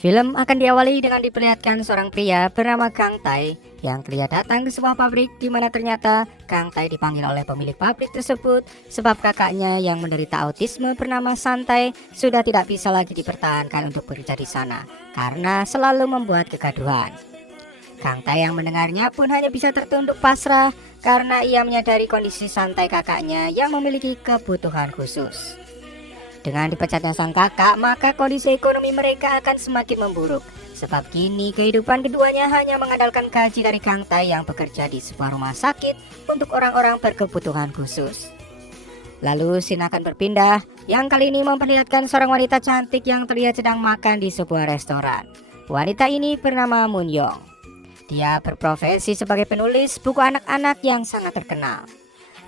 Film akan diawali dengan diperlihatkan seorang pria bernama Kang Tai yang terlihat datang ke sebuah pabrik di mana ternyata Kang Tai dipanggil oleh pemilik pabrik tersebut sebab kakaknya yang menderita autisme bernama Santai sudah tidak bisa lagi dipertahankan untuk bekerja di sana karena selalu membuat kegaduhan. Kang Tai yang mendengarnya pun hanya bisa tertunduk pasrah karena ia menyadari kondisi Santai kakaknya yang memiliki kebutuhan khusus. Dengan dipecatnya sang kakak, maka kondisi ekonomi mereka akan semakin memburuk. Sebab kini kehidupan keduanya hanya mengandalkan gaji dari Kang Tai yang bekerja di sebuah rumah sakit untuk orang-orang berkebutuhan khusus. Lalu scene akan berpindah, yang kali ini memperlihatkan seorang wanita cantik yang terlihat sedang makan di sebuah restoran. Wanita ini bernama Moon Young. Dia berprofesi sebagai penulis buku anak-anak yang sangat terkenal.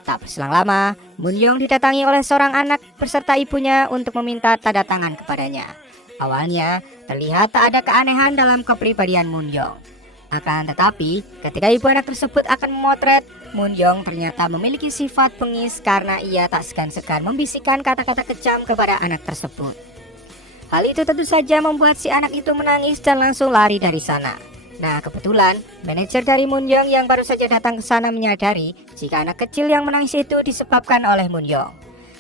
Tak berselang lama, Moon Young didatangi oleh seorang anak beserta ibunya untuk meminta tanda tangan kepadanya. Awalnya, terlihat tak ada keanehan dalam kepribadian Moon Young. Akan tetapi, ketika ibu anak tersebut akan memotret, Moon Young ternyata memiliki sifat bengis karena ia tak segan-segan membisikkan kata-kata kejam kepada anak tersebut. Hal itu tentu saja membuat si anak itu menangis dan langsung lari dari sana. Nah, kebetulan manajer dari Moon Young yang baru saja datang ke sana menyadari jika anak kecil yang menangis itu disebabkan oleh Moon Young.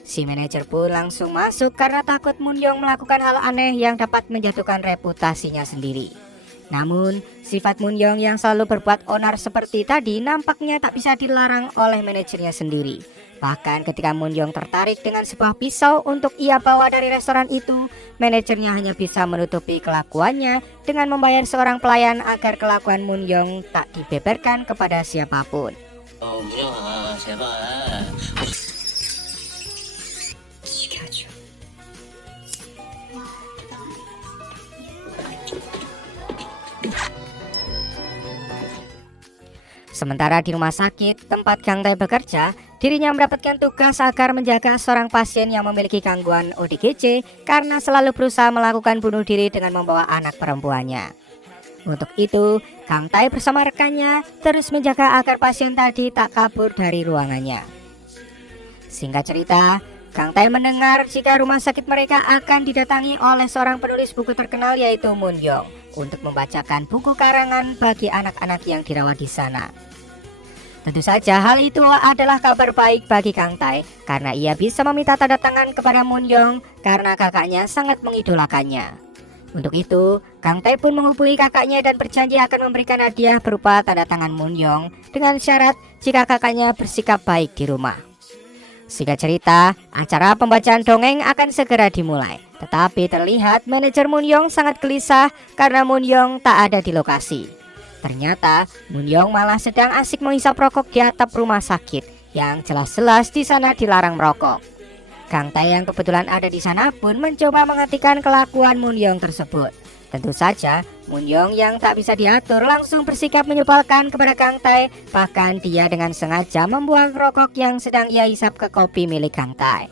Si manajer pun langsung masuk karena takut Moon Young melakukan hal aneh yang dapat menjatuhkan reputasinya sendiri. Namun, sifat Moon Young yang selalu berbuat onar seperti tadi nampaknya tak bisa dilarang oleh manajernya sendiri. Bahkan ketika Moon Young tertarik dengan sebuah pisau untuk ia bawa dari restoran itu, manajernya hanya bisa menutupi kelakuannya dengan membayar seorang pelayan agar kelakuan Moon Young tak dibeberkan kepada siapapun. 무영아 제발. Sementara di rumah sakit tempat Kang Tai bekerja, dirinya mendapatkan tugas agar menjaga seorang pasien yang memiliki gangguan ODGJ karena selalu berusaha melakukan bunuh diri dengan membawa anak perempuannya. Untuk itu, Kang Tai bersama rekannya terus menjaga agar pasien tadi tak kabur dari ruangannya. Singkat cerita, Kang Tai mendengar jika rumah sakit mereka akan didatangi oleh seorang penulis buku terkenal yaitu Moon Young untuk membacakan buku karangan bagi anak-anak yang dirawat di sana. Tentu saja hal itu adalah kabar baik bagi Kang Tai karena ia bisa meminta tanda tangan kepada Moon Young karena kakaknya sangat mengidolakannya. Untuk itu, Kang Tai pun menghubungi kakaknya dan berjanji akan memberikan hadiah berupa tanda tangan Moon Young dengan syarat jika kakaknya bersikap baik di rumah. Singkat cerita, acara pembacaan dongeng akan segera dimulai. Tetapi terlihat manajer Moon Young sangat gelisah karena Moon Young tak ada di lokasi. Ternyata Moon Young malah sedang asik menghisap rokok di atap rumah sakit yang jelas-jelas di sana dilarang merokok. Kang Tai yang kebetulan ada di sana pun mencoba menghentikan kelakuan Moon Young tersebut. Tentu saja Moon Young yang tak bisa diatur langsung bersikap menyebalkan kepada Kang Tai, bahkan dia dengan sengaja membuang rokok yang sedang ia hisap ke kopi milik Kang Tai.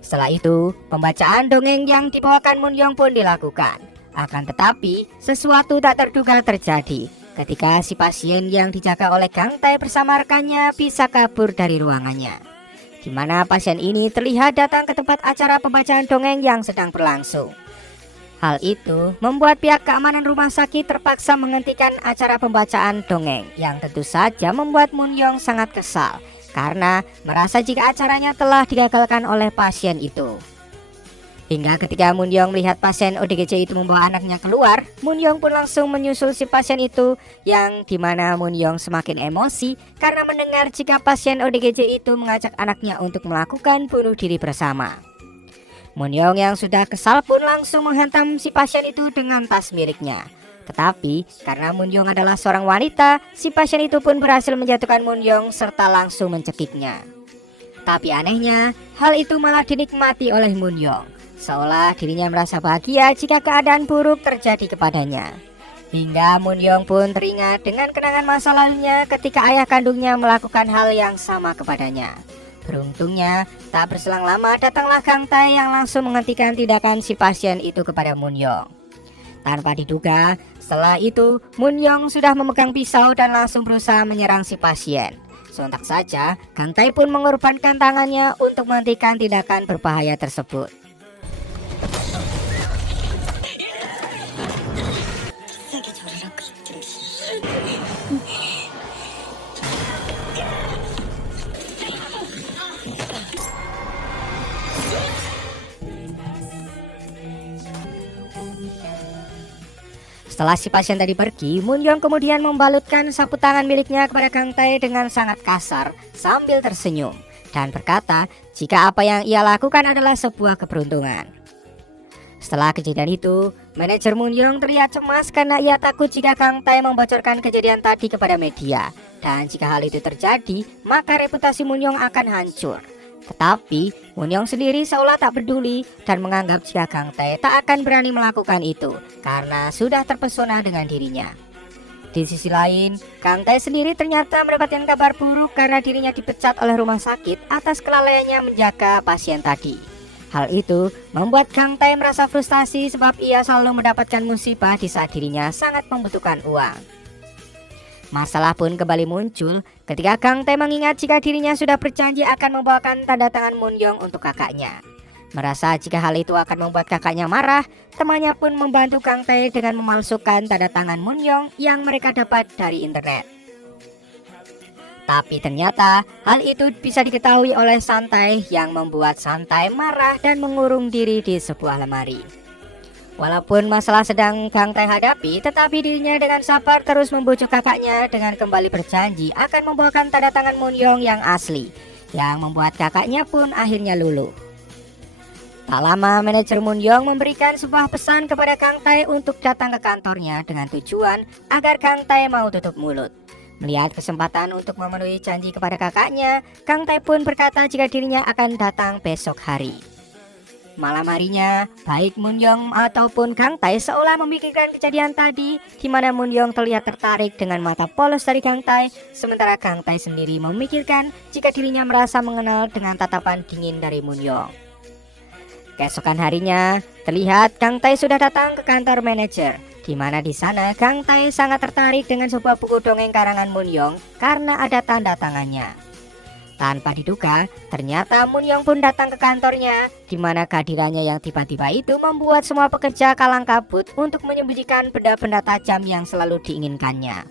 Setelah itu, pembacaan dongeng yang dibawakan Moon Young pun dilakukan. Akan tetapi, sesuatu tak terduga terjadi ketika si pasien yang dijaga oleh Kang Tai bersama rekannya bisa kabur dari ruangannya, di mana pasien ini terlihat datang ke tempat acara pembacaan dongeng yang sedang berlangsung. Hal itu membuat pihak keamanan rumah sakit terpaksa menghentikan acara pembacaan dongeng yang tentu saja membuat Moon Young sangat kesal karena merasa jika acaranya telah digagalkan oleh pasien itu. Hingga ketika Moon Young melihat pasien ODGJ itu membawa anaknya keluar, Moon Young pun langsung menyusul si pasien itu yang dimana Moon Young semakin emosi karena mendengar jika pasien ODGJ itu mengajak anaknya untuk melakukan bunuh diri bersama. Moon Young yang sudah kesal pun langsung menghantam si pasien itu dengan tas miliknya. Tetapi karena Moon Young adalah seorang wanita, si pasien itu pun berhasil menjatuhkan Moon Young serta langsung mencekiknya. Tapi anehnya, hal itu malah dinikmati oleh Moon Young. Seolah dirinya merasa bahagia jika keadaan buruk terjadi kepadanya. Hingga Moon Young pun teringat dengan kenangan masa lalunya ketika ayah kandungnya melakukan hal yang sama kepadanya. Beruntungnya, tak berselang lama datanglah Kang Tai yang langsung menghentikan tindakan si pasien itu kepada Moon Young. Tanpa diduga, setelah itu Moon Young sudah memegang pisau dan langsung berusaha menyerang si pasien. Sontak saja, Kang Tai pun mengorbankan tangannya untuk menghentikan tindakan berbahaya tersebut. Setelah si pasien tadi pergi, Munyong kemudian membalutkan sapu tangan miliknya kepada Kang Tae dengan sangat kasar sambil tersenyum dan berkata jika apa yang ia lakukan adalah sebuah keberuntungan. Setelah kejadian itu, manajer Munyong terlihat cemas karena ia takut jika Kang Tae membocorkan kejadian tadi kepada media. Dan jika hal itu terjadi, maka reputasi Munyong akan hancur. Tetapi Munyong sendiri seolah tak peduli dan menganggap jika Kang Tae tak akan berani melakukan itu karena sudah terpesona dengan dirinya. Di sisi lain, Kang Tae sendiri ternyata mendapatkan kabar buruk karena dirinya dipecat oleh rumah sakit atas kelalaiannya menjaga pasien tadi. Hal itu membuat Kang Tae merasa frustasi sebab ia selalu mendapatkan musibah di saat dirinya sangat membutuhkan uang. Masalah pun kembali muncul ketika Kang Tae mengingat jika dirinya sudah berjanji akan membawakan tanda tangan Munyong untuk kakaknya. Merasa jika hal itu akan membuat kakaknya marah, temannya pun membantu Kang Tae dengan memalsukan tanda tangan Munyong yang mereka dapat dari internet. Tapi ternyata hal itu bisa diketahui oleh Santai yang membuat Santai marah dan mengurung diri di sebuah lemari. Walaupun masalah sedang Kang Tae hadapi, tetapi dirinya dengan sabar terus membujuk kakaknya dengan kembali berjanji akan membawakan tanda tangan Munyong yang asli, yang membuat kakaknya pun akhirnya luluh. Tak lama manajer Munyong memberikan sebuah pesan kepada Kang Tae untuk datang ke kantornya dengan tujuan agar Kang Tae mau tutup mulut. Melihat kesempatan untuk memenuhi janji kepada kakaknya, Kang Tae pun berkata jika dirinya akan datang besok hari. Malam harinya, baik Munyong ataupun Kang Tae seolah memikirkan kejadian tadi, di mana Munyong terlihat tertarik dengan mata polos dari Kang Tae, sementara Kang Tae sendiri memikirkan jika dirinya merasa mengenal dengan tatapan dingin dari Munyong. Keesokan harinya, terlihat Kang Tae sudah datang ke kantor manajer, di mana di sana Kang Tae sangat tertarik dengan sebuah buku dongeng karangan Munyong karena ada tanda tangannya. Tanpa diduga, ternyata Munyong pun datang ke kantornya, di mana kehadirannya yang tiba-tiba itu membuat semua pekerja kalang kabut untuk menyembunyikan benda-benda tajam yang selalu diinginkannya.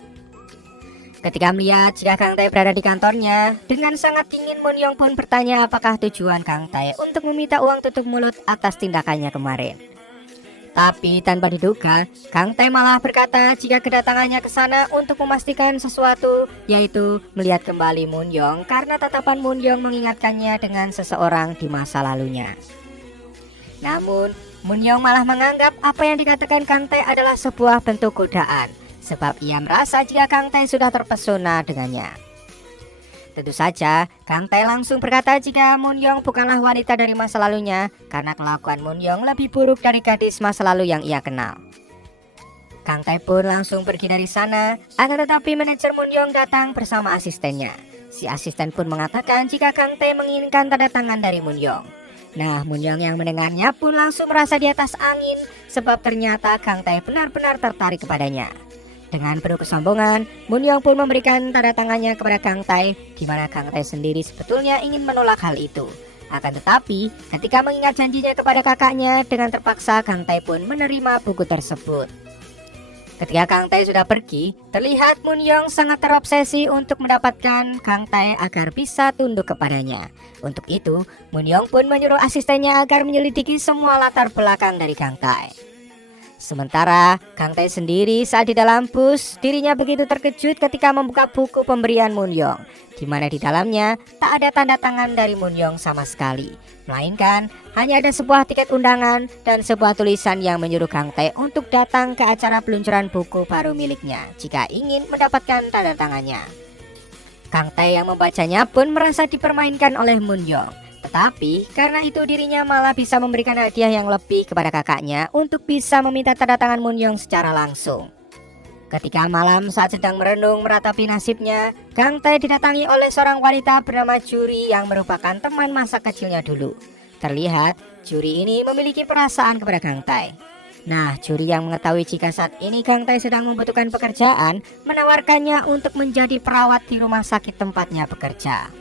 Ketika melihat jika Kang Tae berada di kantornya, dengan sangat dingin Munyong pun bertanya apakah tujuan Kang Tae untuk meminta uang tutup mulut atas tindakannya kemarin. Tapi tanpa diduga, Kang Tae malah berkata jika kedatangannya ke sana untuk memastikan sesuatu, yaitu melihat kembali Munyong karena tatapan Munyong mengingatkannya dengan seseorang di masa lalunya. Namun, Munyong malah menganggap apa yang dikatakan Kang Tae adalah sebuah bentuk godaan, sebab ia merasa jika Kang Tae sudah terpesona dengannya. Tentu saja, Kang Tae langsung berkata jika Munyong bukanlah wanita dari masa lalunya karena kelakuan Munyong lebih buruk dari gadis masa lalu yang ia kenal. Kang Tae pun langsung pergi dari sana, akan tetapi manajer Munyong datang bersama asistennya. Si asisten pun mengatakan jika Kang Tae menginginkan tanda tangan dari Munyong. Nah, Munyong yang mendengarnya pun langsung merasa di atas angin sebab ternyata Kang Tae benar-benar tertarik kepadanya. Dengan penuh kesombongan, Munyong pun memberikan tanda tangannya kepada Kang Tae, di mana Kang Tae sendiri sebetulnya ingin menolak hal itu. Akan tetapi, ketika mengingat janjinya kepada kakaknya, dengan terpaksa Kang Tae pun menerima buku tersebut. Ketika Kang Tae sudah pergi, terlihat Munyong sangat terobsesi untuk mendapatkan Kang Tae agar bisa tunduk kepadanya. Untuk itu, Munyong pun menyuruh asistennya agar menyelidiki semua latar belakang dari Kang Tae. Sementara Kang Tae sendiri saat di dalam bus, dirinya begitu terkejut ketika membuka buku pemberian Munyong, di mana di dalamnya tak ada tanda tangan dari Munyong sama sekali, melainkan hanya ada sebuah tiket undangan dan sebuah tulisan yang menyuruh Kang Tae untuk datang ke acara peluncuran buku baru miliknya jika ingin mendapatkan tanda tangannya. Kang Tae yang membacanya pun merasa dipermainkan oleh Munyong. Tetapi karena itu dirinya malah bisa memberikan hadiah yang lebih kepada kakaknya untuk bisa meminta tanda tangan Munyong secara langsung. Ketika malam saat sedang merenung meratapi nasibnya, Kang Tae didatangi oleh seorang wanita bernama Juri yang merupakan teman masa kecilnya dulu. Terlihat Juri ini memiliki perasaan kepada Kang Tae. Nah, Juri yang mengetahui jika saat ini Kang Tae sedang membutuhkan pekerjaan, menawarkannya untuk menjadi perawat di rumah sakit tempatnya bekerja.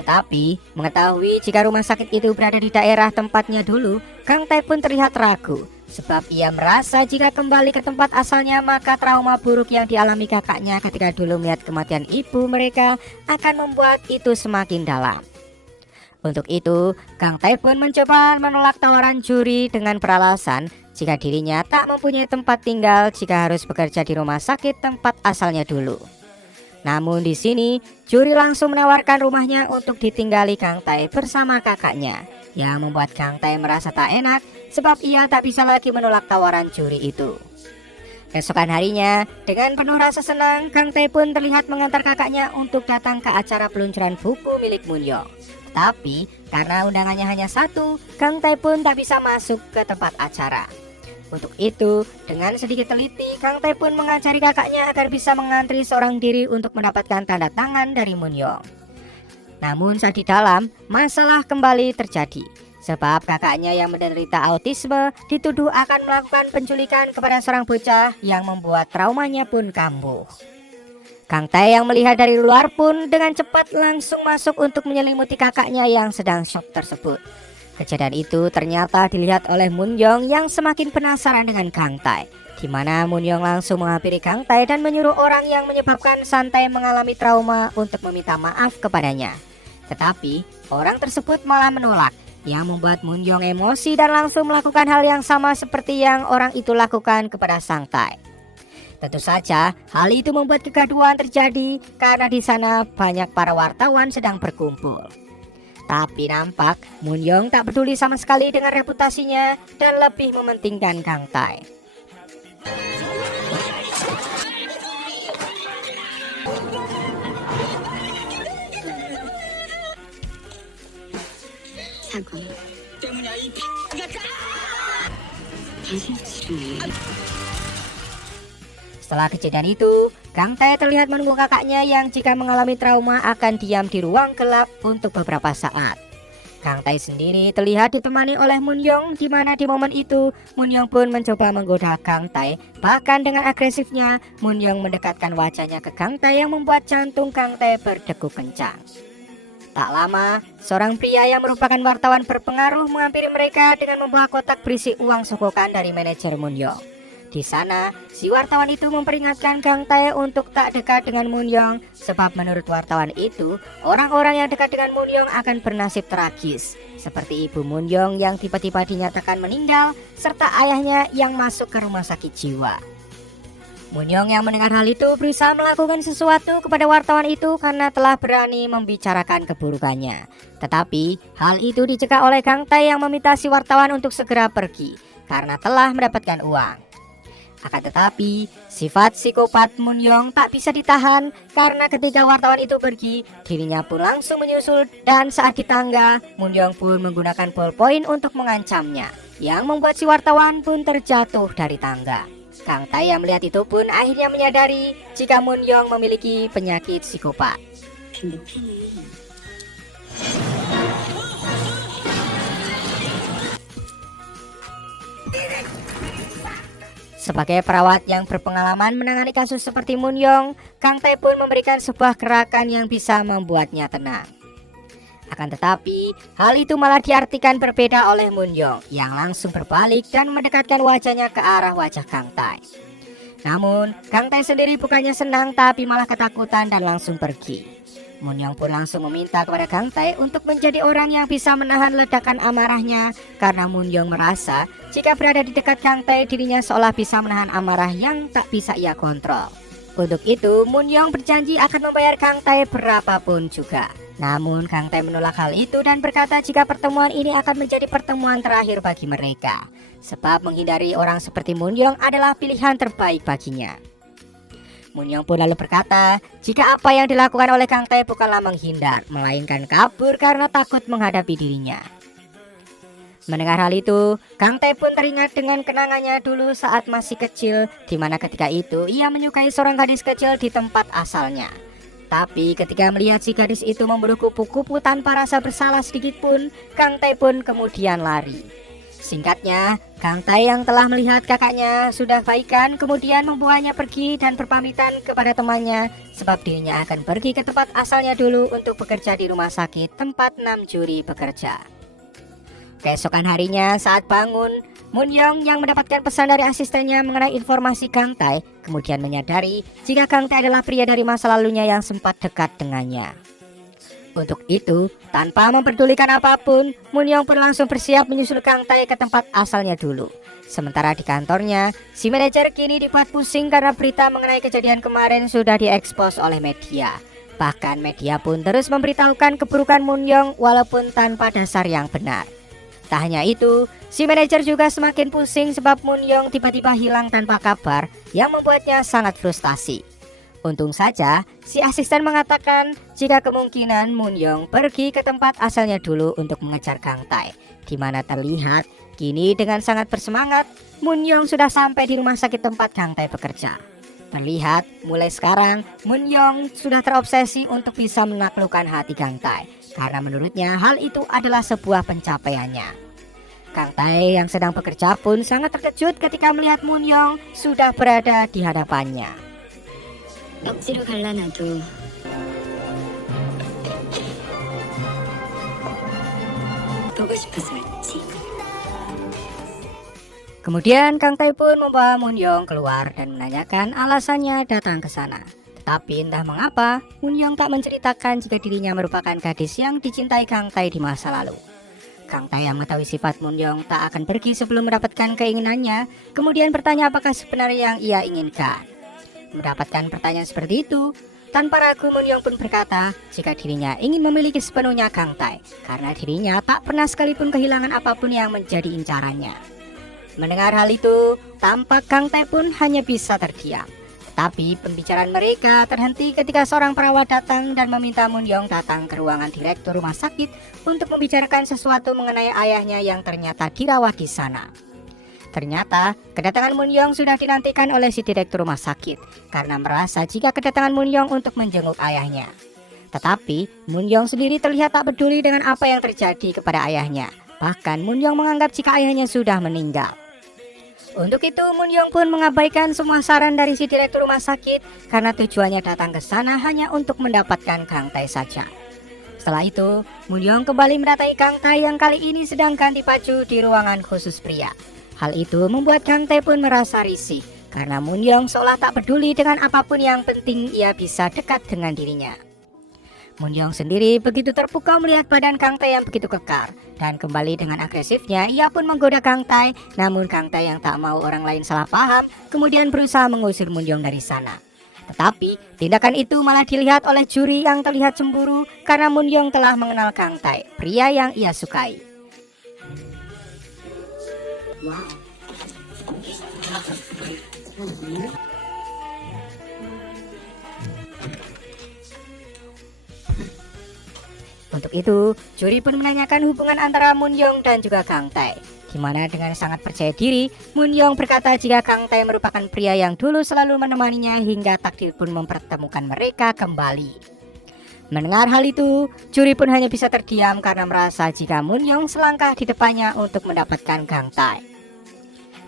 Tetapi mengetahui jika rumah sakit itu berada di daerah tempatnya dulu, Kang Tae pun terlihat ragu. Sebab ia merasa jika kembali ke tempat asalnya maka trauma buruk yang dialami kakaknya ketika dulu melihat kematian ibu mereka akan membuat itu semakin dalam. Untuk itu, Kang Tae pun mencoba menolak tawaran Juri dengan beralasan jika dirinya tak mempunyai tempat tinggal jika harus bekerja di rumah sakit tempat asalnya dulu. Namun di sini, Juri langsung menawarkan rumahnya untuk ditinggali Kang Tai bersama kakaknya, yang membuat Kang Tai merasa tak enak sebab ia tak bisa lagi menolak tawaran Juri itu. Keesokan harinya, dengan penuh rasa senang, Kang Tai pun terlihat mengantar kakaknya untuk datang ke acara peluncuran buku milik Munyong. Tetapi, karena undangannya hanya satu, Kang Tai pun tak bisa masuk ke tempat acara. Untuk itu, dengan sedikit teliti, Kang Tai pun mengajari kakaknya agar bisa mengantri seorang diri untuk mendapatkan tanda tangan dari Munyong. Namun saat di dalam, masalah kembali terjadi. Sebab kakaknya yang menderita autisme dituduh akan melakukan penculikan kepada seorang bocah yang membuat traumanya pun kambuh. Kang Tai yang melihat dari luar pun dengan cepat langsung masuk untuk menyelimuti kakaknya yang sedang shock tersebut. Kejadian itu ternyata dilihat oleh Munyong yang semakin penasaran dengan Kang Tai, di mana Munyong langsung menghampiri Kang Tai dan menyuruh orang yang menyebabkan Santai mengalami trauma untuk meminta maaf kepadanya. Tetapi orang tersebut malah menolak, yang membuat Munyong emosi dan langsung melakukan hal yang sama seperti yang orang itu lakukan kepada Sang Tai. Tentu saja hal itu membuat kegaduhan terjadi karena di sana banyak para wartawan sedang berkumpul. Tapi nampak Munyong tak peduli sama sekali dengan reputasinya dan lebih mementingkan Kang Tai. 때문이야 이 같아. 당신 지루해. Setelah kejadian itu, Kang Tai terlihat menunggu kakaknya yang jika mengalami trauma akan diam di ruang gelap untuk beberapa saat. Kang Tai sendiri terlihat ditemani oleh Munyong, di mana di momen itu Munyong pun mencoba menggoda Kang Tai. Bahkan dengan agresifnya, Munyong mendekatkan wajahnya ke Kang Tai yang membuat jantung Kang Tai berdegup kencang. Tak lama, seorang pria yang merupakan wartawan berpengaruh menghampiri mereka dengan membawa kotak berisi uang sogokan dari manajer Munyong. Di sana, si wartawan itu memperingatkan Kang Tai untuk tak dekat dengan Munyong, sebab menurut wartawan itu, orang-orang yang dekat dengan Munyong akan bernasib tragis, seperti ibu Munyong yang tiba-tiba dinyatakan meninggal, serta ayahnya yang masuk ke rumah sakit jiwa. Munyong yang mendengar hal itu berusaha melakukan sesuatu kepada wartawan itu karena telah berani membicarakan keburukannya. Tetapi hal itu dicegah oleh Kang Tai yang meminta si wartawan untuk segera pergi karena telah mendapatkan uang. Akan tetapi sifat psikopat Munyong tak bisa ditahan karena ketika wartawan itu pergi, dirinya pun langsung menyusul dan saat di tangga, Munyong pun menggunakan ballpoint untuk mengancamnya, yang membuat si wartawan pun terjatuh dari tangga. Kang Tai yang melihat itu pun akhirnya menyadari jika Munyong memiliki penyakit psikopat. Sebagai perawat yang berpengalaman menangani kasus seperti Munyong, Kang Tai pun memberikan sebuah gerakan yang bisa membuatnya tenang. Akan tetapi, hal itu malah diartikan berbeda oleh Munyong yang langsung berbalik dan mendekatkan wajahnya ke arah wajah Kang Tai. Namun, Kang Tai sendiri bukannya senang tapi malah ketakutan dan langsung pergi. Munyong pun langsung meminta kepada Kang Tai untuk menjadi orang yang bisa menahan ledakan amarahnya karena Munyong merasa jika berada di dekat Kang Tai dirinya seolah bisa menahan amarah yang tak bisa ia kontrol. Untuk itu, Munyong berjanji akan membayar Kang Tai berapapun juga. Namun Kang Tai menolak hal itu dan berkata jika pertemuan ini akan menjadi pertemuan terakhir bagi mereka, sebab menghindari orang seperti Munyong adalah pilihan terbaik baginya. Munyong pun lalu berkata jika apa yang dilakukan oleh Kang Tai bukanlah menghindar, melainkan kabur karena takut menghadapi dirinya. Mendengar hal itu, Kang Tai pun teringat dengan kenangannya dulu saat masih kecil, di mana ketika itu ia menyukai seorang gadis kecil di tempat asalnya. Tapi ketika melihat si gadis itu membunuh kupu-kupu tanpa rasa bersalah sedikit pun, Kang Tai pun kemudian lari. Singkatnya, Kang Tai yang telah melihat kakaknya sudah baikan kemudian membawanya pergi dan berpamitan kepada temannya, sebab dirinya akan pergi ke tempat asalnya dulu untuk bekerja di rumah sakit tempat 6 juri bekerja. Keesokan harinya saat bangun, Munyong yang mendapatkan pesan dari asistennya mengenai informasi Kang Tai kemudian menyadari jika Kang Tai adalah pria dari masa lalunya yang sempat dekat dengannya. Untuk itu, tanpa memperdulikan apapun, Moon Young pun langsung bersiap menyusul Kang Tae ke tempat asalnya dulu. Sementara di kantornya, si manajer kini dibuat pusing karena berita mengenai kejadian kemarin sudah diekspos oleh media. Bahkan media pun terus memberitahukan keburukan Moon Young walaupun tanpa dasar yang benar. Tak hanya itu, si manajer juga semakin pusing sebab Moon Young tiba-tiba hilang tanpa kabar yang membuatnya sangat frustasi. Untung saja, si asisten mengatakan jika kemungkinan Moon Young pergi ke tempat asalnya dulu untuk mengejar Kang Tae, di mana terlihat kini dengan sangat bersemangat Moon Young sudah sampai di rumah sakit tempat Kang Tae bekerja. Terlihat mulai sekarang Moon Young sudah terobsesi untuk bisa menaklukkan hati Kang Tae, karena menurutnya hal itu adalah sebuah pencapaiannya. Kang Tae yang sedang bekerja pun sangat terkejut ketika melihat Moon Young sudah berada di hadapannya. 억지로 갈라놔도 보고 싶어서 왔지. Kemudian Kang Tae pun membawa Moon Young keluar dan menanyakan alasannya datang ke sana. Tetapi entah mengapa, Moon Young tak menceritakan jika dirinya merupakan gadis yang dicintai Kang Tae di masa lalu. Kang Tae yang mengetahui sifat Moon Young tak akan pergi sebelum mendapatkan keinginannya, kemudian bertanya apakah sebenarnya yang ia inginkan. Mendapatkan pertanyaan seperti itu, tanpa ragu Moon Young pun berkata jika dirinya ingin memiliki sepenuhnya Kang Tae, karena dirinya tak pernah sekalipun kehilangan apapun yang menjadi incarannya. Mendengar hal itu, tampak Kang Tae pun hanya bisa terdiam. Tetapi pembicaraan mereka terhenti ketika seorang perawat datang dan meminta Moon Young datang ke ruangan direktur rumah sakit untuk membicarakan sesuatu mengenai ayahnya yang ternyata dirawat di sana. Ternyata kedatangan Moon Young sudah dinantikan oleh si direktur rumah sakit karena merasa jika kedatangan Moon Young untuk menjenguk ayahnya. Tetapi Moon Young sendiri terlihat tak peduli dengan apa yang terjadi kepada ayahnya. Bahkan Moon Young menganggap jika ayahnya sudah meninggal. Untuk itu Moon Young pun mengabaikan semua saran dari si direktur rumah sakit karena tujuannya datang ke sana hanya untuk mendapatkan Kang Tae saja. Setelah itu Moon Young kembali mendatangi Kang Tae yang kali ini sedang ganti baju di ruangan khusus pria. Hal itu membuat Kang Tae pun merasa risih karena Moon Young seolah tak peduli dengan apapun yang penting ia bisa dekat dengan dirinya. Moon Young sendiri begitu terpukau melihat badan Kang Tae yang begitu kekar dan kembali dengan agresifnya ia pun menggoda Kang Tae, namun Kang Tae yang tak mau orang lain salah paham kemudian berusaha mengusir Moon Young dari sana. Tetapi tindakan itu malah dilihat oleh juri yang terlihat cemburu karena Moon Young telah mengenal Kang Tae, pria yang ia sukai. Untuk itu, juri pun menanyakan hubungan antara Moon Young dan juga Kang Tae, di mana dengan sangat percaya diri, Moon Young berkata jika Kang Tae merupakan pria yang dulu selalu menemaninya hingga takdir pun mempertemukan mereka kembali. Mendengar hal itu, juri pun hanya bisa terdiam karena merasa jika Moon Young selangkah di depannya untuk mendapatkan Kang Tae.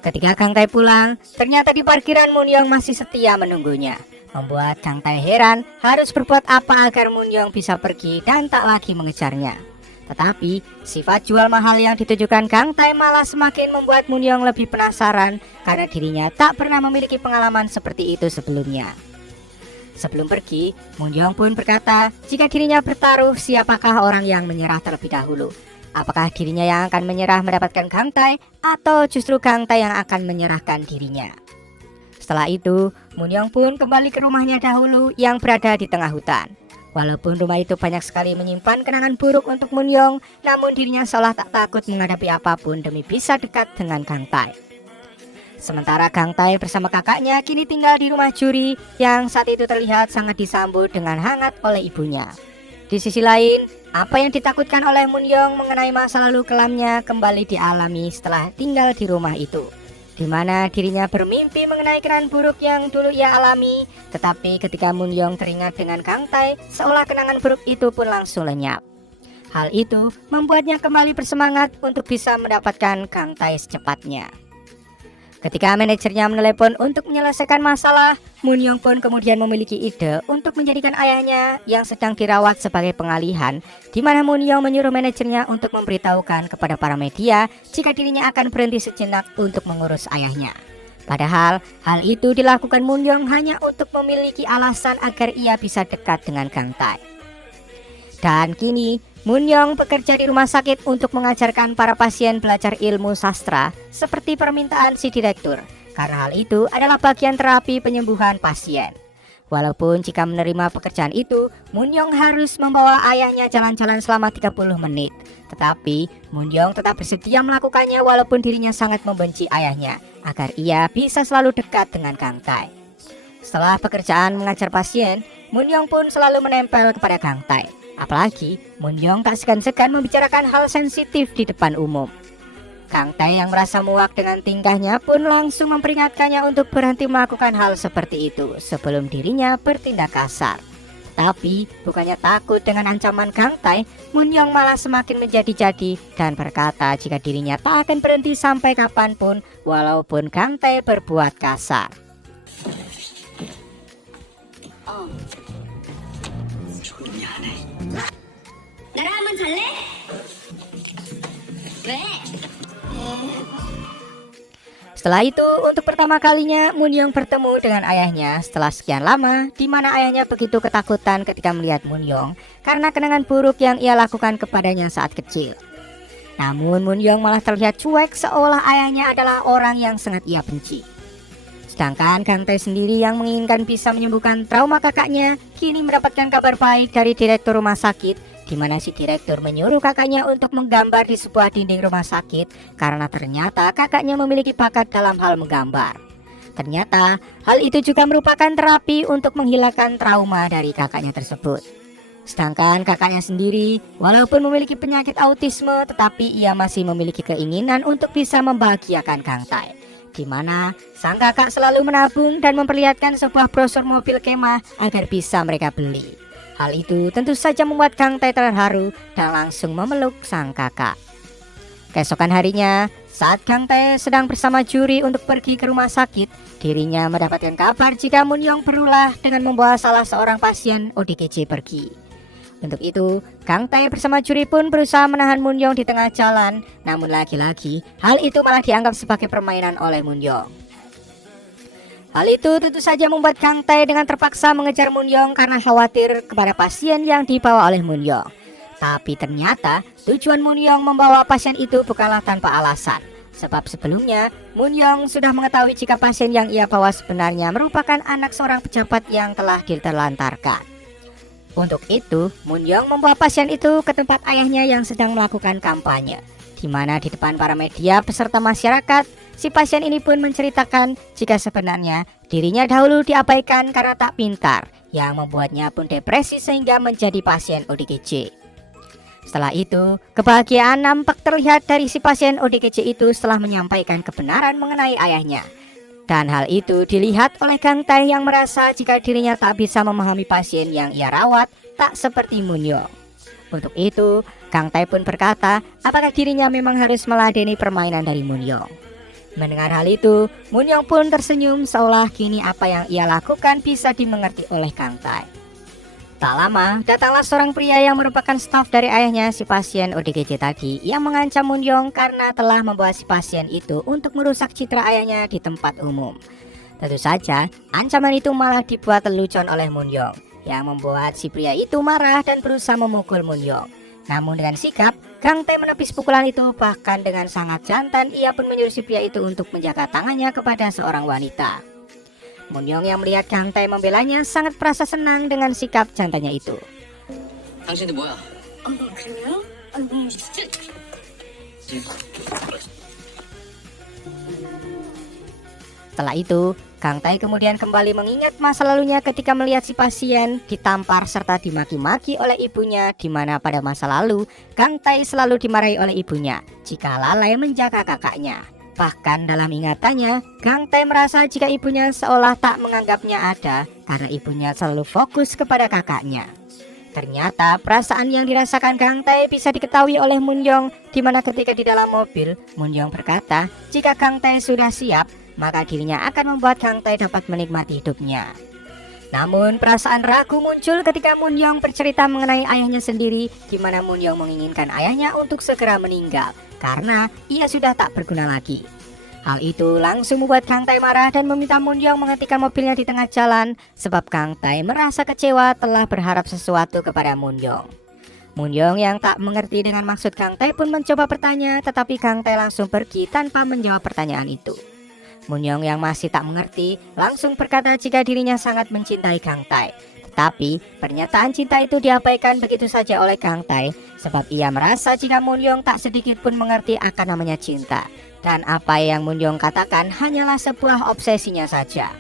Ketika Kang Tae pulang, ternyata di parkiran Moon Young masih setia menunggunya. Membuat Kang Tae heran harus berbuat apa agar Moon Young bisa pergi dan tak lagi mengejarnya. Tetapi sifat jual mahal yang ditujukan Kang Tae malah semakin membuat Moon Young lebih penasaran karena dirinya tak pernah memiliki pengalaman seperti itu sebelumnya. Sebelum pergi, Moon Young pun berkata jika dirinya bertaruh siapakah orang yang menyerah terlebih dahulu. Apakah dirinya yang akan menyerah mendapatkan Kang Tae atau justru Kang Tae yang akan menyerahkan dirinya. Setelah itu, Moon Young pun kembali ke rumahnya dahulu yang berada di tengah hutan. Walaupun rumah itu banyak sekali menyimpan kenangan buruk untuk Moon Young, namun dirinya seolah tak takut menghadapi apapun demi bisa dekat dengan Kang Tae. Sementara Kang Tae bersama kakaknya kini tinggal di rumah juri yang saat itu terlihat sangat disambut dengan hangat oleh ibunya. Di sisi lain, apa yang ditakutkan oleh Moon Young mengenai masa lalu kelamnya kembali dialami setelah tinggal di rumah itu, di mana dirinya bermimpi mengenai kenangan buruk yang dulu ia alami. Tetapi ketika Moon Young teringat dengan Kang Tae, seolah kenangan buruk itu pun langsung lenyap. Hal itu membuatnya kembali bersemangat untuk bisa mendapatkan Kang Tae secepatnya. Ketika manajernya menelepon untuk menyelesaikan masalah, Moon Young pun kemudian memiliki ide untuk menjadikan ayahnya yang sedang dirawat sebagai pengalihan, di mana Moon Young menyuruh manajernya untuk memberitahukan kepada para media jika dirinya akan berhenti sejenak untuk mengurus ayahnya. Padahal hal itu dilakukan Moon Young hanya untuk memiliki alasan agar ia bisa dekat dengan Kang Tae. Dan kini Moon Young bekerja di rumah sakit untuk mengajarkan para pasien belajar ilmu sastra seperti permintaan si direktur, karena hal itu adalah bagian terapi penyembuhan pasien. Walaupun jika menerima pekerjaan itu, Moon Young harus membawa ayahnya jalan-jalan selama 30 menit. Tetapi Moon Young tetap bersedia melakukannya walaupun dirinya sangat membenci ayahnya, agar ia bisa selalu dekat dengan Kang Tai. Setelah pekerjaan mengajar pasien, Moon Young pun selalu menempel kepada Kang Tai. Apalagi Moon Young tak segan-segan membicarakan hal sensitif di depan umum. Kang Tai yang merasa muak dengan tingkahnya pun langsung memperingatkannya untuk berhenti melakukan hal seperti itu sebelum dirinya bertindak kasar. Tapi bukannya takut dengan ancaman Kang Tai, Moon Young malah semakin menjadi-jadi dan berkata jika dirinya tak akan berhenti sampai kapanpun walaupun Kang Tai berbuat kasar. 나랑 한번 잘래? 왜? Setelah itu, untuk pertama kalinya Moon Young bertemu dengan ayahnya setelah sekian lama, di mana ayahnya begitu ketakutan ketika melihat Moon Young karena kenangan buruk yang ia lakukan kepadanya saat kecil. Namun Moon Young malah terlihat cuek seolah ayahnya adalah orang yang sangat ia benci. Sedangkan Kang Tai sendiri yang menginginkan bisa menyembuhkan trauma kakaknya, kini mendapatkan kabar baik dari direktur rumah sakit, di mana si direktur menyuruh kakaknya untuk menggambar di sebuah dinding rumah sakit karena ternyata kakaknya memiliki bakat dalam hal menggambar. Ternyata hal itu juga merupakan terapi untuk menghilangkan trauma dari kakaknya tersebut. Sedangkan kakaknya sendiri walaupun memiliki penyakit autisme, tetapi ia masih memiliki keinginan untuk bisa membahagiakan Kang Tai, di mana sang kakak selalu menabung dan memperlihatkan sebuah brosur mobil kemah agar bisa mereka beli. Hal itu tentu saja membuat Kang Tai terharu dan langsung memeluk sang kakak. Keesokan harinya, saat Kang Tai sedang bersama juri untuk pergi ke rumah sakit, dirinya mendapatkan kabar jika Moon Young berulah dengan membawa salah seorang pasien ODGJ pergi. Untuk itu, Kang Tai bersama juri pun berusaha menahan Moon Young di tengah jalan, namun lagi-lagi hal itu malah dianggap sebagai permainan oleh Moon Young. Hal itu tentu saja membuat Kang Tai dengan terpaksa mengejar Moon Young karena khawatir kepada pasien yang dibawa oleh Moon Young. Tapi ternyata tujuan Moon Young membawa pasien itu bukanlah tanpa alasan. Sebab sebelumnya Moon Young sudah mengetahui jika pasien yang ia bawa sebenarnya merupakan anak seorang pejabat yang telah diterlantarkan. Untuk itu, Moon Young membawa pasien itu ke tempat ayahnya yang sedang melakukan kampanye, di mana di depan para media peserta masyarakat, si pasien ini pun menceritakan jika sebenarnya dirinya dahulu diabaikan karena tak pintar, yang membuatnya pun depresi sehingga menjadi pasien ODGJ. Setelah itu, kebahagiaan nampak terlihat dari si pasien ODGJ itu setelah menyampaikan kebenaran mengenai ayahnya. Dan hal itu dilihat oleh Kang Tai yang merasa jika dirinya tak bisa memahami pasien yang ia rawat, tak seperti Moon Young. Untuk itu, Kang Tai pun berkata apakah dirinya memang harus meladeni permainan dari Moon Young. Mendengar hal itu, Moon Young pun tersenyum seolah kini apa yang ia lakukan bisa dimengerti oleh Kang Tai. Tak lama, datanglah seorang pria yang merupakan staf dari ayahnya si pasien ODGJ tadi yang mengancam Moon Young karena telah membawa si pasien itu untuk merusak citra ayahnya di tempat umum. Tentu saja, ancaman itu malah dibuat lelucon oleh Moon Young, yang membuat si pria itu marah dan berusaha memukul Moon Young. Namun dengan sikap, Kang Tai menepis pukulan itu, bahkan dengan sangat jantan ia pun menyuruh si pria itu untuk menjaga tangannya kepada seorang wanita. Moon Young yang melihat Kang Tai membelanya sangat merasa senang dengan sikap jantannya itu. 당신들 뭐야? 그래요? Setelah itu, Kang Tai kemudian kembali mengingat masa lalunya ketika melihat si pasien ditampar serta dimaki-maki oleh ibunya, di mana pada masa lalu Kang Tai selalu dimarahi oleh ibunya jika lalai menjaga kakaknya. Bahkan dalam ingatannya, Kang Tai merasa jika ibunya seolah tak menganggapnya ada karena ibunya selalu fokus kepada kakaknya. Ternyata perasaan yang dirasakan Kang Tai bisa diketahui oleh Moon Young, di mana ketika di dalam mobil, Moon Young berkata jika Kang Tai sudah siap, maka dirinya akan membuat Kang Tai dapat menikmati hidupnya. Namun perasaan ragu muncul ketika Moon Young bercerita mengenai ayahnya sendiri, di mana Moon Young menginginkan ayahnya untuk segera meninggal karena ia sudah tak berguna lagi. Hal itu langsung membuat Kang Tai marah dan meminta Moon Young menghentikan mobilnya di tengah jalan, sebab Kang Tai merasa kecewa telah berharap sesuatu kepada Moon Young. Munyong yang tak mengerti dengan maksud Kang Tae pun mencoba bertanya, tetapi Kang Tae langsung pergi tanpa menjawab pertanyaan itu. Munyong yang masih tak mengerti langsung berkata jika dirinya sangat mencintai Kang Tae. Tetapi pernyataan cinta itu diabaikan begitu saja oleh Kang Tae, sebab ia merasa jika Munyong tak sedikit pun mengerti akan namanya cinta. Dan apa yang Munyong katakan hanyalah sebuah obsesinya saja.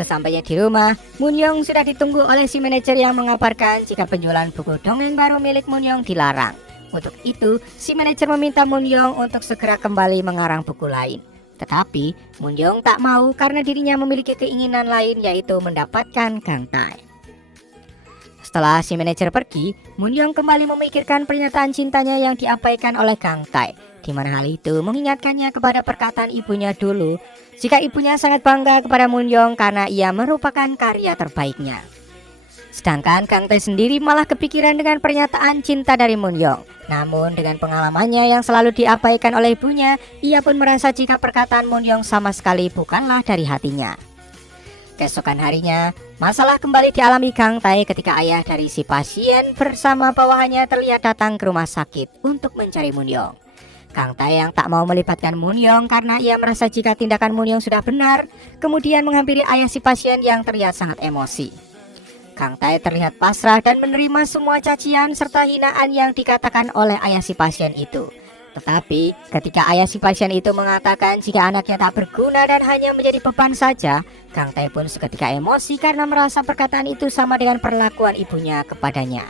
Sesampainya di rumah, Munyong sudah ditunggu oleh si manajer yang mengabarkan jika penjualan buku dongeng baru milik Munyong dilarang. Untuk itu, si manajer meminta Munyong untuk segera kembali mengarang buku lain. Tetapi, Munyong tak mau karena dirinya memiliki keinginan lain, yaitu mendapatkan Kang Tae. Setelah si manajer pergi, Munyong kembali memikirkan pernyataan cintanya yang diabaikan oleh Kang Tae, di mana hal itu mengingatkannya kepada perkataan ibunya dulu, jika ibunya sangat bangga kepada Munyong karena ia merupakan karya terbaiknya. Sedangkan Kang Tae sendiri malah kepikiran dengan pernyataan cinta dari Munyong. Namun dengan pengalamannya yang selalu diabaikan oleh ibunya, ia pun merasa jika perkataan Munyong sama sekali bukanlah dari hatinya. Keesokan harinya, masalah kembali dialami Kang Tae ketika ayah dari si pasien bersama bawahannya terlihat datang ke rumah sakit untuk mencari Munyong. Kang Tae yang tak mau melibatkan Munyong karena ia merasa jika tindakan Munyong sudah benar, kemudian menghampiri ayah si pasien yang terlihat sangat emosi. Kang Tae terlihat pasrah dan menerima semua cacian serta hinaan yang dikatakan oleh ayah si pasien itu. Tetapi ketika ayah si pasien itu mengatakan jika anaknya tak berguna dan hanya menjadi beban saja, Kang Tae pun seketika emosi karena merasa perkataan itu sama dengan perlakuan ibunya kepadanya.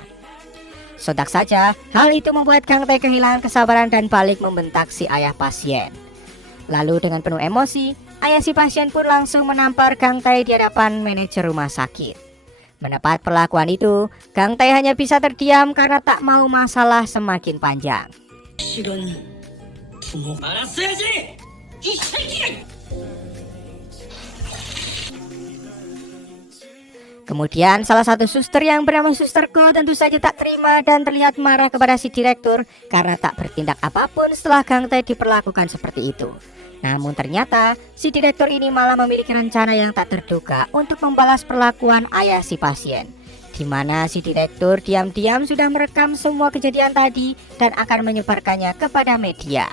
Sontak saja, hal itu membuat Kang Tae kehilangan kesabaran dan balik membentak si ayah pasien. Lalu dengan penuh emosi, ayah si pasien pun langsung menampar Kang Tae di hadapan manajer rumah sakit. Mendapat perlakuan itu, Kang Tae hanya bisa terdiam karena tak mau masalah semakin panjang. 실은 부모 알았어야지! 이 새끼야! Kemudian salah satu suster yang bernama Suster Ko tentu saja tak terima dan terlihat marah kepada si direktur karena tak bertindak apapun setelah Kang Tae diperlakukan seperti itu. Namun ternyata si direktur ini malah memiliki rencana yang tak terduga untuk membalas perlakuan ayah si pasien, di mana si direktur diam-diam sudah merekam semua kejadian tadi dan akan menyebarkannya kepada media.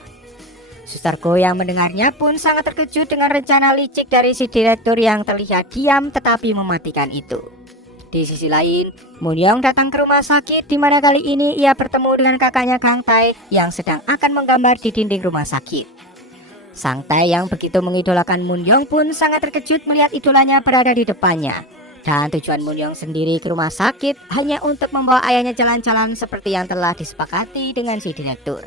Suster Ko yang mendengarnya pun sangat terkejut dengan rencana licik dari si direktur yang terlihat diam tetapi mematikan itu. Di sisi lain, Munyong datang ke rumah sakit di mana kali ini ia bertemu dengan kakaknya Kang Tae yang sedang akan menggambar di dinding rumah sakit. Sang Tae yang begitu mengidolakan Munyong pun sangat terkejut melihat idolanya berada di depannya. Dan tujuan Munyong sendiri ke rumah sakit hanya untuk membawa ayahnya jalan-jalan seperti yang telah disepakati dengan si direktur.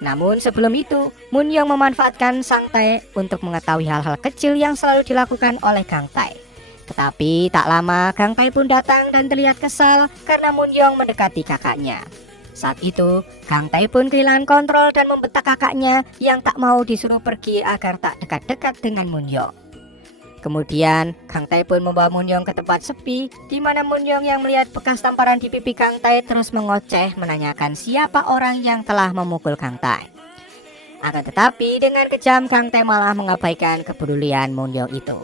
Namun sebelum itu, Munyong memanfaatkan Sang Tae untuk mengetahui hal-hal kecil yang selalu dilakukan oleh Kang Tae. Tetapi tak lama Kang Tae pun datang dan terlihat kesal karena Munyong mendekati kakaknya. Saat itu, Kang Tae pun kehilangan kontrol dan membentak kakaknya yang tak mau disuruh pergi agar tak dekat-dekat dengan Munyong. Kemudian, Kang Tae pun membawa Munyong ke tempat sepi, di mana Munyong yang melihat bekas tamparan di pipi Kang Tae terus mengoceh menanyakan siapa orang yang telah memukul Kang Tae. Akan tetapi dengan kejam Kang Tae malah mengabaikan kepedulian Munyong itu.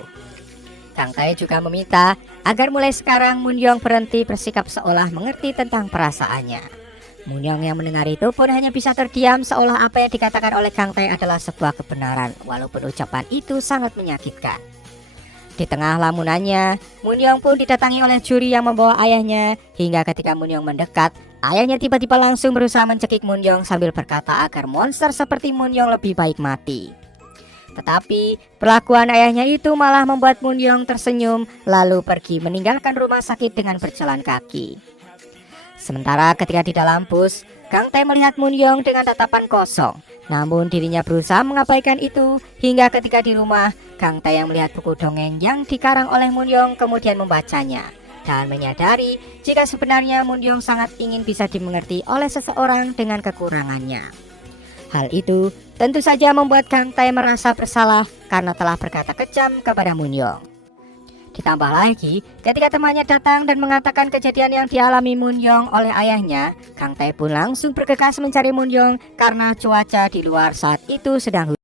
Kang Tae juga meminta agar mulai sekarang Munyong berhenti bersikap seolah mengerti tentang perasaannya. Munyong yang mendengar itu pun hanya bisa terdiam seolah apa yang dikatakan oleh Kang Tae adalah sebuah kebenaran, walaupun ucapan itu sangat menyakitkan. Di tengah lamunannya, Munyong pun didatangi oleh juri yang membawa ayahnya. Hingga ketika Munyong mendekat, ayahnya tiba-tiba langsung berusaha mencekik Munyong sambil berkata agar monster seperti Munyong lebih baik mati. Tetapi perlakuan ayahnya itu malah membuat Munyong tersenyum lalu pergi meninggalkan rumah sakit dengan berjalan kaki. Sementara ketika di dalam bus, Kang Tae melihat Munyong dengan tatapan kosong. Namun dirinya berusaha mengabaikan itu hingga ketika di rumah, Kang Tae yang melihat buku dongeng yang dikarang oleh Munyong kemudian membacanya dan menyadari jika sebenarnya Munyong sangat ingin bisa dimengerti oleh seseorang dengan kekurangannya. Hal itu tentu saja membuat Kang Tae merasa bersalah karena telah berkata kejam kepada Munyong. Ditambah lagi, ketika temannya datang dan mengatakan kejadian yang dialami Munyong oleh ayahnya, Kang Tae pun langsung bergegas mencari Munyong karena cuaca di luar saat itu sedang hujan.